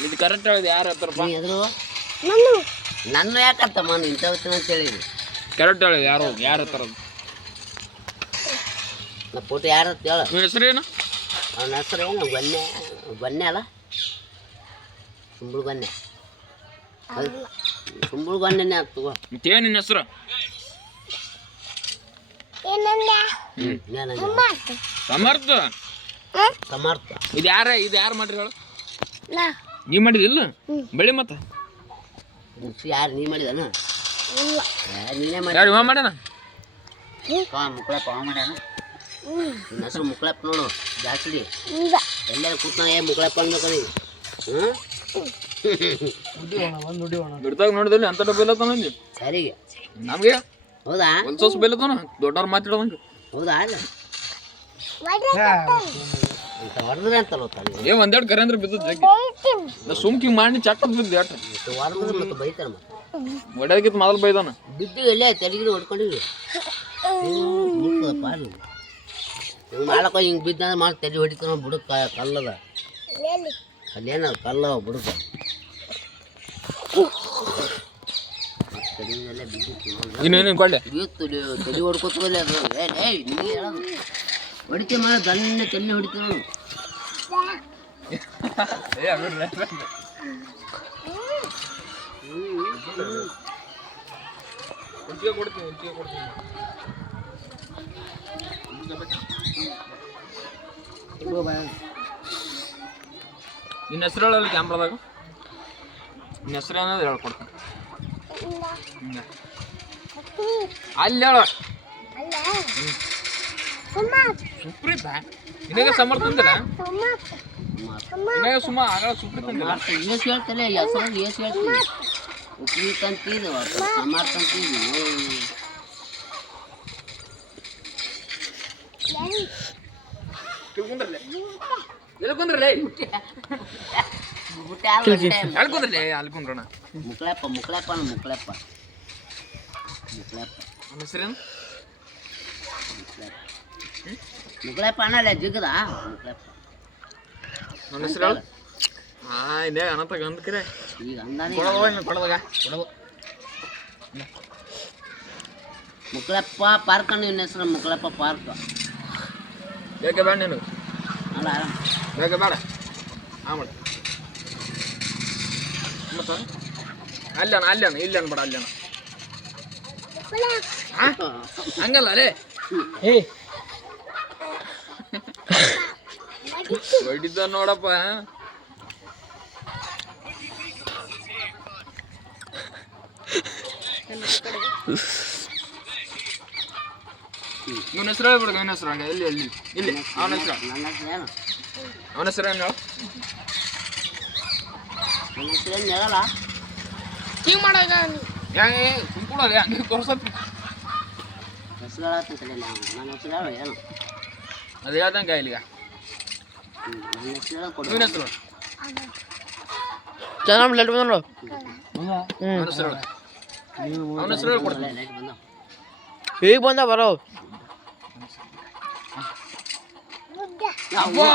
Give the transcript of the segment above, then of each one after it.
ಇದು ಕರೆಕ್ಟ್ ಹೇಳಿದೆ ಯಾರು ಹೇಳ್ತಾರಪ್ಪ ಎದ್ರು ನನ್ನ ಯಾಕತ್ತಮ್ಮ ಇಂಥವತ್ತಿನ ಅಂತ ಹೇಳಿದ್ರಿ ಕರೆಕ್ಟ್ ಹೇಳಿದೆ ಯಾರು ಹೇಳ್ತಾರ ನಾ ಫೋಟೋ ಯಾರು ಅಂತ ಹೇಳ ನಿಮ್ಮ ಹೆಸರೇನು ಅವನ ಹೆಸರು ಏನು ಗೊನ್ನೆ ಅಲ್ಲ ಸುಂಬಳ ಗೊನ್ನೆ ಸುಂಬಳ ಗೊನ್ನೆನೇ ಆಗ್ತವ ಮತ್ತೇನು ನಿನ್ನ ಹೆಸರು ಸಮರ್ಥ ಸಮರ್ಥ ಇದು ಯಾರು ಮಾಡ್ರಿ ಹೇಳು ನೀ ಮಾಡಿದಿಲ್ಲ ಬೆಳಿ ಮತ್ತೆ ಯಾರು ನೀ ಮಾಡಿದಾನ ನೀನೇ ಮಾಡಿ ಯಾರು ಇವ ಮಾಡ್ಯಾನ ಮುಕ್ಕಳಪ್ಪ ಅವ ಮಾಡ್ಯಾನ ನಿನ್ನ ಹೆಸರು ಮುಕ್ಕಳಪ್ಪ ನೋಡು ಜಾಸ್ತಿ ಎಲ್ಲರೂ ಕೂತ್ನ ಮುಕ್ಕಳಪ್ಪ ಅನ್ಬೇಕು ನೀವು ಗಿಡದಾಗ ನೋಡಿದಲ್ಲಿ ಅಂತ ಬೆಲ್ಲತಾನ ಸರಿಗೆ ನಮಗೆ ಹೌದಾ ಒಂದು ಬೆಲ್ಲತಾನ ದೊಡ್ಡವ್ರು ಮಾತಾಡೋದಂಗೆ ಹೌದಾ ಅಲ್ಲ ಹೊಡೆದ್ರೆ ಅಂತಲ್ಲ ಏ ಒಂದೆರಡು ಕರೆ ಅಂದ್ರೆ ಬಿದ್ದದ ನಾ ಸುಮ್ಕಿ ಮಾಡಿ ಚಟ್ಟದ್ ಬಿದ್ದು ಎಟ್ಟ ಹೊಡೆದ್ರೆ ಮತ್ತೆ ಬೈತಾರೆ ಮತ್ತೆ ಒಡೆದಕ್ಕಿಂತ ಮೊದಲು ಬೈದಾನ ಬಿದ್ದು ಎಲ್ಲೇ ತೆಲಗಿರಿ ಹೊಡ್ಕೊಂಡಿವಿ ಪಾಲು ಹಿಂಗೆ ಮಾಡಕ್ಕ ಹಿಂಗೆ ಬಿದ್ದಂದ್ರೆ ಮಾಡಿ ತೆಲಿ ಹೊಡಿತಾನ ಬುಡಕ್ಕೆ ಕಲ್ಲದ ಅಲ್ಲೇನ ಕಲ್ಲವ ಬುಡಕ್ಕೆ ತೆಲಿಗೆಲ್ಲ ಬಿದ್ದಿತ್ತು ಇನ್ನೇನು ಕೊಳ್ಳೆ ಬಿತ್ತು ತೆಲಿ ಹೊಡ್ಕೊತಲ್ಲ ಅದು ಏಯ್ ನಿಮಗೆ ಹೇಳೋದು ಹೊಡಿತೀವಿ ಮಾಡಿ ದನ್ನ ತೆಲ್ಲಿ ಹೊಡಿತೀವಿ ನಾವು ನಿನ್ನ ಹೆಸರು ಹೇಳಲ್ಲ ಕ್ಯಾಮ್ರಾದಾಗ ನಿನ್ನ ಹೆಸರು ಅನ್ನೋದು ಹೇಳ್ಕೊಡ್ತೀನಿ ಅಲ್ಲಿ ಹೇಳ ಸುಪ್ರೀತ ನಿನಗೆ ಸಮರ್ಥ ಅಂದಿಲ್ಲ ನಿನಗೆ ಸುಮ್ಮ ಆಗ ಸುಪ್ರೀತ ಅಂದಿಲ್ಲ ಎಷ್ಟು ಹೇಳ್ತಲ್ಲ ಹೆಸರು ಎಷ್ಟು ಹೇಳ್ತೀನಿ ಉಪ್ರೀತ್ ಅಂತಿದ್ದು ಸಮರ್ಥ ಅಂತಿದ್ದು ಎಲ್ಕೊಂಡ್ರಲ್ಲೇ ಅಲ್ಕೊಂಡ್ರಣ ಮುಕ್ಳಪ್ಪ ಮುಕ್ಳಪ್ಪ ಮುಕ್ಳಪ್ಪ ಮುಕ್ಳಪ್ಪ ನಮ್ಮ ಹೆಸರೇನು ಮುಕ್ಳಪ್ಪ ಅನ್ನಲ್ಲ ಜಿಗದ ಮುಕ್ಳಪ್ಪ ನನ್ನ ಹೆಸರು ಇದೇ ಅನಂತ ಗಂಧಕ್ರೆ ಈಗ ಅಂದಾನೆ ಕೊಡದಾಗ ಮುಕ್ಳಪ್ಪ ಪಾರ್ಕ್ ಅನ್ನ ಇವನ ಹೆಸರು ಮುಕ್ಳಪ್ಪ ಪಾರ್ಕ್ ಬೇಕೆ ಬೇಡ ನೀನು ಅಲ್ಲ ಬೇಕೆ ಬೇಡ ಮಾಡಿ ಮತ್ತೆ ಅಲ್ಲೇನ ಇಲ್ಲಿ ಅನ್ಬೇಡ ಅಲ್ಲೇನ ಹಂಗಲ್ಲ ಅಲೇ ಏ ಹೊಡಿತ ನೋಡಪ್ಪ ಇವನ ಹೆಸರು ಹೇಳ್ಬಿಡ ಇವನ ಹೆಸರು ಹಂಗೆ ಇಲ್ಲಿ ಅವನ ಹೆಸರು ನನ್ನ ಹೆಸರು ಏನು ಅವನ ಹೆಸರು ಏನು ಹೇಳು ನನ್ನ ಹೆಸರು ಏನು ಹೇಳಲ್ಲ ಹಿಂಗೆ ಮಾಡೋದ ಹೆಂಗೆ ಸುಮ್ಕೊಳೋದು ಹಂಗೆ ತೋರ್ಸತ್ತಿ ಹೆಸರು ಹೇಳತ್ತಂತಲ್ಲ ನನ್ನ ಹೆಸರು ಹೇಳು ಏನು ಅದು ಹೇಳ್ದಂಗೆ ಇಲ್ಲಿಗ ನನ್ನ ಹೆಸರು ಹೇಳ ಕೊಡು ಇವನ ಹೆಸರು ಚೆನ್ನಾಗಿ ಲೆಟ್ ಬಂದ ಅವನ ಹೆಸರು ಅವನ ಹೆಸರು ಹೇಳ್ಕೊಡ್ತೀನಿ ಲೈಟ್ ಬಂದ ಈಗ ಬಂದ ಬರೋ ಅಬ್ಬಾ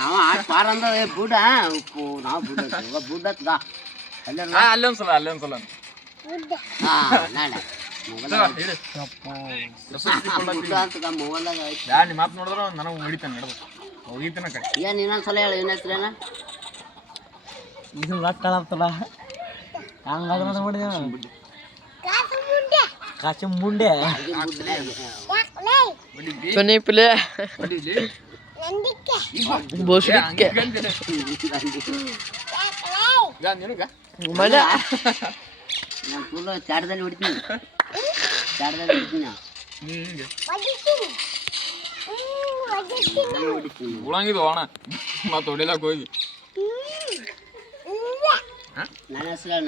ಅವ ಆಟ ಪಾರ ಅಂದ ಬುಡ ಉಪ್ಪು ನಾವು ಬುಡ ಅಲ್ಲೊಂದ್ಸಲ ನಾಳೆ ಮೊಬೈಲ್ದಾಗ ಯಾರು ನಿಮ್ಮ ಮಾತು ನೋಡಿದ್ರೆ ನನಗೆ ಹೊಡಿತಾನೆ ನಡೆದು ಹೋಗಿತಾನೆ ಕಡೆ ಏನು ಇನ್ನೊಂದ್ಸಲ ಹೇಳು ಏನ ಹೆಸ್ರೇನ ಇದು ಲಟ್ಟಲ್ಲ ಹಂಗಾದ್ರೆ ನೋಡಿದ ಕಾಚ ಮುಂಡೆ ಸೊನ್ನೆ ಪಿಲೆ ಬೋಸ್ಲಿಕ್ಕೆ ಮನೆ ನಾನು ಫುಲ್ ಚಾಟದಲ್ಲಿ ಹೊಡಿತೀನಿ ಚಾಟದಲ್ಲಿ ಹೊಡಿತೀನಿ ಉಳಂಗಿದ್ದು ಅಣ್ಣ ಮತ್ತೆ ಹೊಡಿಲಕ್ಕೆ ಹೋಗಿ ನನ್ನ ಹೆಸರು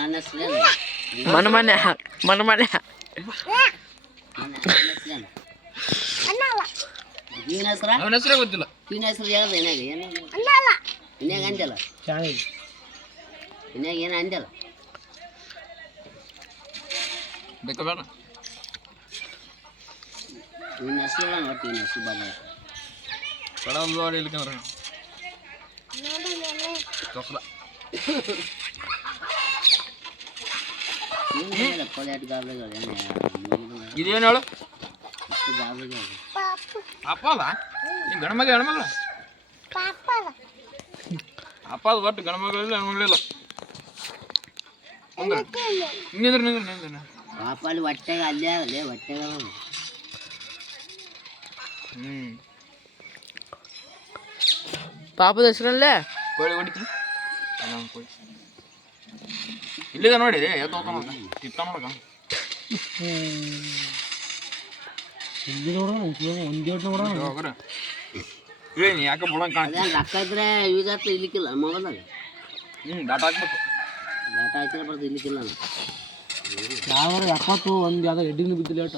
ಮನೆ ಮನೆ ಇವನ ಹೆಸರ ಅವನ ಹೆಸರೇ ಗೊತ್ತಿಲ್ಲ ಇವನ ಹೆಸರು ಹೇಳ್ದೆ ಏನಾಗ ಏನು ಇನ್ಯಾಗ ಅಂದ್ಯಲ್ಲ ಇನ್ಯಾಗ ಏನು ಅಂದ್ಯಲ್ಲ ಬೇಕಾ ಬೇಡ ಇವನ ಹೆಸರು ಹೇಳ ಒಟ್ಟು ಇವನ ಹೆಸರು ಬಲ್ಲ ಕಡಲ್ ಬಾಡಿ ಇಲ್ಕಂದ್ರೆ ತೋರ್ಸಲ ಇದೇನು ಹೇಳು ಅಪ್ಪ ಅಲ್ಲ ನೀ ಗಣಮಗ ಹೆಣ್ಮಗಳ ಅಪ್ಪ ಅದು ಒಟ್ಟು ಗಣಮಗಳಿಲ್ಲ ಹೆಣ್ಮಗಳಿಲ್ಲ ನಿಂದ್ರ ಪಾಪಲ್ಲಿ ಹೊಟ್ಟೆಗೆ ಅಲ್ಲೇ ಅಲ್ಲೇ ಹೊಟ್ಟೆಗೆ ಪಾಪದ ಹೆಸರಲ್ಲೇ ಕೋಳಿ ಹೊಡಿತೀನಿ ಕೋಳಿ ಇಲ್ಲಿದೆ ನೋಡಿ ಎದ್ದು ಹೋಗ್ತಾನ ತಿತ್ತ ನೋಡಕ ಹೇಳಿ ಯಾಕೆ ಬಿಡಂಗೆ ಕಾಣ್ತೀನಿ ರೊಕ್ಕ ಇದ್ರೆ ಯೂಸ್ ಆಗ್ತದೆ ಇಲ್ಲಿಕ್ಕಿಲ್ಲ ಮೊಬೈಲ್ದಾಗ ಡಾಟಾ ಹಾಕ್ಬೇಕು ಡಾಟಾ ಹಾಕಿದ್ರೆ ಬರ್ತದೆ ಇಲ್ಲಿಕ್ಕಿಲ್ಲ ಯಾವ 70 ಒಂದು ಯಾವ್ದೋ ಹೆಡ್ಡಿಂಗ್ ಬಿದ್ದಿಲ್ಲ ಏಟ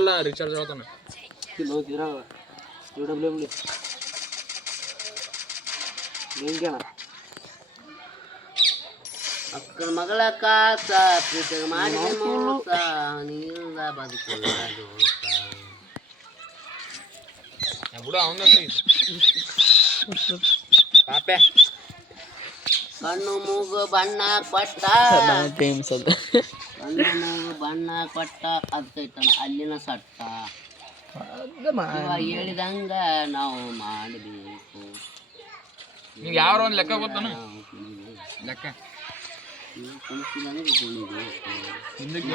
ಎಲ್ಲ ರಿಚಾರ್ಜ್ ಹೇಳ್ತಾನೆ ಅಕ್ಕನ ಮಗಳ ಕಾಸ ಪ್ರೀತಿಗೆ ಮಾಡಿದ ಮೋಸ ನೀಲ್ಲ ಬದುಕಲ್ಲ ಬಿಡು ಅವನ ಪಾಪೆ ಕಣ್ಣು ಮೂಗು ಬಣ್ಣ ಕೊಟ್ಟ ಟೈಮ್ಸ್ ಅದು ಕಣ್ಣು ಮೂಗು ಬಣ್ಣ ಕೊಟ್ಟ ಅದೈತನ ಅಲ್ಲಿನ ಸಟ್ಟ ಹೇಳಿದಂಗ ನಾವು ಮಾಡಬೇಕು ನಿಂಗೆ ಯಾವ ಒಂದು ಲೆಕ್ಕ ಗೊತ್ತಾನ ಲೆಕ್ಕ ಕುಣಿಸಿದಂಗೆ ಕುಣಿಬೇಕು ಹಿಂದಕ್ಕೆ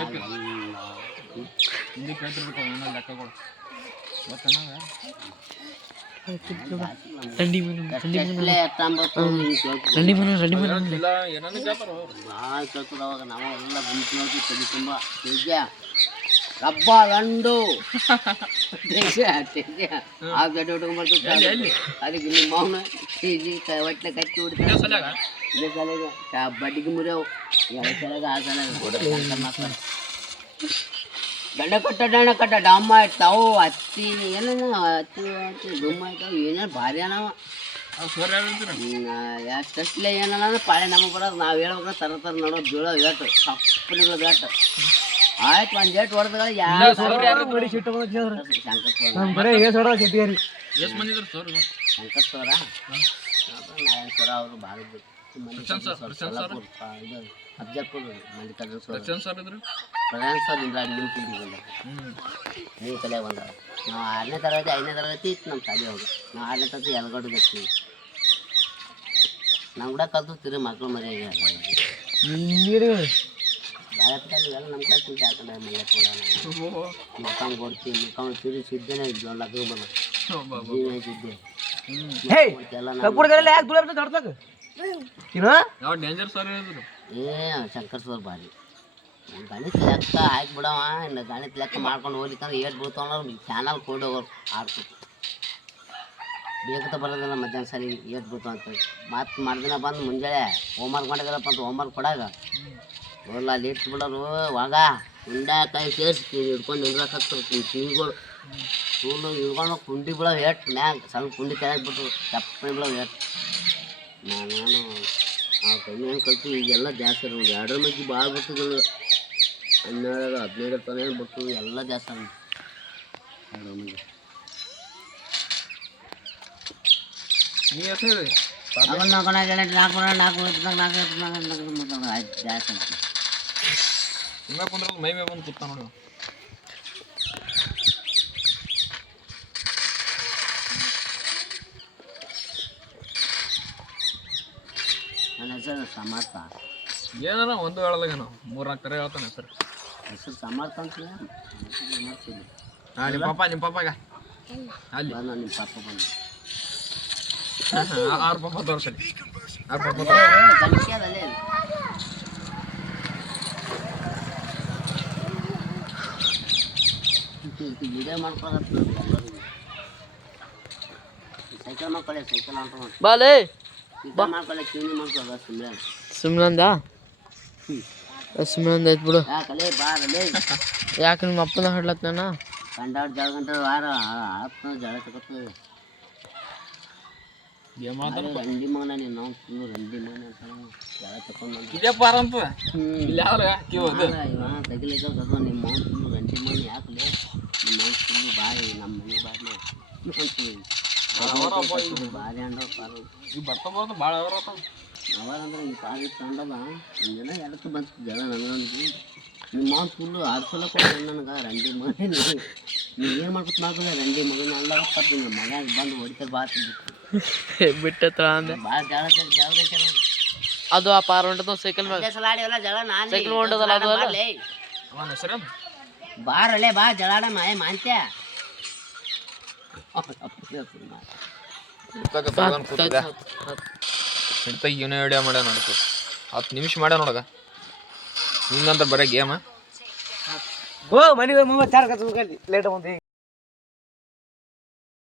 ಕೇಳ್ತಿರ್ಬೇಕು ಅವನ ಲೆಕ್ಕಗಳು ಗೊತ್ತಾನ ರಂಡಿ ಮೀನು ಇಲ್ಲ ಏನನ್ನ ಕೇಳ್ತಾರ ಭಾಳ ಕೇಳ್ತಾರೆ ಅವಾಗ ನಾವೆಲ್ಲ ಗುಂಪು ತಲೆ ತುಂಬ ತೇಜ ರಬ್ಬ ಗಂಡು ತೇಜ ಆ ಗಡ್ಡೆ ಉಟ್ಕೊಂಡ್ಬರ್ತದೆ ಅದಕ್ಕೆ ನಿಮ್ಮ ಮೌನ ತೇಜಿ ಹೊಟ್ಟೆ ಕಚ್ಚಿ ಹೊಡಿತಾರೆ ಇದೇ ಸಲಿಗೆ ಬಡ್ಡಿಗೆ ಮುರಿಯವು ಎರಡು ಸಲಿಗ ಆ ಸಲ ದಂಡ ಕಟ್ಟ ಡಮ್ಮ ಇರ್ತಾವು ಹತ್ತಿ ಏನೇನು ಹತ್ತಿ ದುಮ್ಮ ಇರ್ತಾವ ಏನೇನು ಭಾರಿ ಅನವ ಎಷ್ಟೇ ಏನಲ್ಲ ಅಂದ್ರೆ ಪಾಳೆ ನಮಗೆ ಬರೋದು ನಾವು ಹೇಳ್ಬೇಕು ತರ ನೋಡೋ ಬೀಳೋ ಏಟು ಸಪ್ಪನಿಗಳು ಏಟು ಆಯ್ತು ಒಂದು ಏಟು ಹೊಡೆದ ಯಾವ ಶಂಕರ್ ಸರ ಸರ ಅವರು ಭಾಳ ಅಫ್ಜಲ್ಪುರ ಮಲ್ಲಿಕಾರ್ಜುನ ಸರ್ ಪ್ರಧಾನ ಸರ್ ಇಂದ್ರಾಣಿ ನಿಮ್ಮ ತಿಂಡಿಗೆ ನೀವು ಕಲೆ ಬಂದ ನಾವು 6ನೇ ತರಗತಿ 5ನೇ ತರಗತಿ ಇತ್ತು ನಮ್ಮ ಶಾಲೆ ಹೋಗಿ ನಾವು 6ನೇ ತರಗತಿ ಎಲ್ಗಡ್ಡು ಬರ್ತೀವಿ ನಾವು ಕೂಡ ಕಲ್ತಿರ್ತೀರಿ ಮಕ್ಕಳು ಮರಿಯಾಗಿ ಬಾಳೆಪಟ್ಟಲ್ಲಿ ಎಲ್ಲ ನಮ್ಮ ಕ್ಲಾಸ್ ನಿಂತು ಹಾಕೊಂಡೆ ಮಲ್ಲೆ ಕೂಡ ಮುಖಾಮ್ ಕೊಡ್ತೀವಿ ಮುಖಾಮ್ ತಿರುಗಿ ಸಿದ್ದೇನೆ ಇದ್ವು ಲಗ್ಗ ಬಂದ ಜೀವನ ಸಿದ್ದೆ ಯಾವ ಡೇಂಜರ್ ಸರ್ ಹೇಳಿದ್ರು ಶಂಕರ್ ಸರ್ ಭಾರಿ ಗಣಿತ ಲೆಕ್ಕ ಹಾಕ್ಬಿಡವ ಇನ್ನು ಗಣಿತ ಲೆಕ್ಕ ಮಾಡ್ಕೊಂಡು ಹೋಗ್ಲಿಕ್ಕಂದ್ರೆ ಏಟ್ ಬೀಳ್ತಾವ ಚಾನಲ್ ಕೊಡಿ ಹೋಗೋರು ಆಡ್ಕೊತು ಬೇಕಂತ ಬರೋದಿಲ್ಲ ಮಧ್ಯಾಹ್ನ ಸರಿ ಏಟ್ ಬೀಳ್ತಾವ ಅಂತೇಳಿ ಮತ್ತು ಮರ್ದಿನ ಬಂದು ಮುಂಜಾನೆ ಹೋಮ್ವರ್ಕ್ ಮಾಡಿದಾರಪ್ಪ ಅಂತ ಹೋಮ್ವರ್ಕ್ ಕೊಡಾಗ ಹೋಗ್ಲ ಅಲ್ಲಿ ಇಟ್ಟು ಬಿಡೋರು ಒಳಗ ಉಂಡಾಕಾಯಿ ಸೇರಿಸಿ ಹಿಡ್ಕೊಂಡು ನಿಂದ್ರಾಕತ್ತಾರೆ ಕಿವಿಗಳು ಸ್ಕೂಲು ಹಿಡ್ಕೊಂಡು ಕುಂಡಿ ಬಿಡೋವು ಏಟ್ ಮ್ಯಾಗ ಸ್ವಲ್ಪ ಕುಂಡಿ ಕೆಳಗೆ ಬಿಟ್ಟು ಚಪ್ಪಣಿ ಬಿಡೋವು ಏಟ್ ನಾನು ಆ ಕಮ್ಮಿ ಹೆಂಗೆ ಕಲ್ತು ಈಗೆಲ್ಲ ಜಾಸ್ತಿ ಅದ ಒಂದು 2 ಮಜ್ಜಿ ಭಾಳ ಬಿಟ್ಟು 12 15 ತನ ಬಿಟ್ಟು ಎಲ್ಲ ಜಾಸ್ತಿ ಅದ 2 ಮಜ್ಜಿ ನೀ ಹೆಸರು ಅವನ್ನ ನಾಲ್ಕು ಆಯ್ತು ಜಾಸ್ತಿ ಅಂತ ಸುಮ್ಮನೆ ಕುಂದ್ರೆ ಮೈ ಮೇ ಬಂದು ಕೂತ ನೋಡಿ ನನ್ನ ಹೆಸರು ಸಮರ್ಥ ಏನಾರ ಒಂದು ಹೇಳದಾಗ ನಾವು 3-4 ಕರೆ ಹೇಳ್ತಾನೆ ಹೆಸರು ಸಮರ್ಥ ಅಂತ ಹಾಂ ನಿಮ್ಮ ಪಾಪಾಗ ಅಲ್ಲಿ ಬಂದ ನಿಮ್ಮ ಪಾಪ ಬಂದು 6 ಪಾಪ ತೋರಿಸಲಿ 6 ಪಾಪ ತನಿಖೆ ಅದಲ್ಲೇ ವಿಡಿಯೋ ಮಾಡ್ಕೊಳತ್ತೆ ಸೈಕಲ್ ಮಾಡ್ಕೊಳ್ಳಿ ಸೈಕಲ್ ಅಂತ ಬಾಲೆ ಮಾಡ್ಕೊಳ್ಳಿ ಕಿವಿ ಮಾಡ್ಕೊಳ್ಳ ಸುಮ್ನಂದ ಸುಮ್ನಂದ ಐತ್ ಬಿಡು ಯಾಕಲೇ ಬಾರಲೇ ಯಾಕೆ ನಿಮ್ಮ ಅಪ್ಪನ ಹಡ್ಲತ್ ನಾನು ಕಂಡಾಡ್ ಜಳ ಗಂಟೆ ವಾರ ಆತ್ಮ ಜಳ ತಗೋತದೆ ರಂಡಿ ಮಗನ ನೀನು ನಾವು ಫುಲ್ಲು ರಂಡಿ ಮಗನ ಅಂತ ಜಳ ತಗೊಂಡು ಇದೇ ಪಾರ ಅಂತ ತೆಗಿಲಿಕ್ಕೆ ನಿಮ್ಮ ಮೌನ್ ಫುಲ್ಲು ರಂಡಿ ಮಗನ ಯಾಕಲೇ ನಿಮ್ಮ ಮೌನ್ ಫುಲ್ಲು ಬಾಯಿ ನಮ್ಮ ಮನೆ ಬಾಯಿ ಭಾರಿ ಅಂಡವ ಪಾರು ಈಗ ಬರ್ತಾವ ಭಾಳ ಅವರತ್ತ ಅವಾಗಂದ್ರೆ ಈ ಪಾರು ಇತ್ತು ಅಂಡವ ಒಂದಿನ ಎಡಕ್ಕೆ ಬಂತು ಜಗಳ ನನಗಂದು ನಿಮ್ಮ ಮಾವು ಫುಲ್ಲು ಆಡ್ಸಲ್ಲ ಕೊಡ್ತಾನೆ ನನಗೆ ರಂಡಿ ಮಗ ನೀವು ಏನು ಮಾಡ್ಕೊತ ಮಾಡ್ಕೊಂಡ್ರೆ ರಂಡಿ ಮಗನ ಅಲ್ಲಪ್ಪ ನಿಮ್ಮ ಮಗ ಬಂದು ಹೊಡಿತಾರೆ ಬಿಟ್ಟತ್ರ ಅಂದೆ ಭಾಳ ಜಗಳ ಅದು ಆ ಪಾರ ಹೊಂಟದ ಸೈಕಲ್ ಮ್ಯಾಗ ಸಲ ಆಡಿವಲ್ಲ ಜಗಳ ನಾನು ಸೈಕಲ್ ಹೊಂಟದಲ್ಲ ಅದು ಅಲ್ಲ ಅವನ ಹೆಸರು ಬಾರಲ್ಲೇ ಬಾ ಜಗಳಾಡ ಮಾಂತ್ಯ ಹಿಡ್ತಾಗ ಇವನೇ ವಿಡಿಯೋ ಮಾಡ್ಯ ನೋಡ್ತು 10 ನಿಮಿಷ ಮಾಡ್ಯ ನೋಡಗ ಹಿಂಗಂತ ಬರೀ ಗೇಮ ಓ ಮನೆಗೆ 34 ಲೇಟ್ ಬಂದು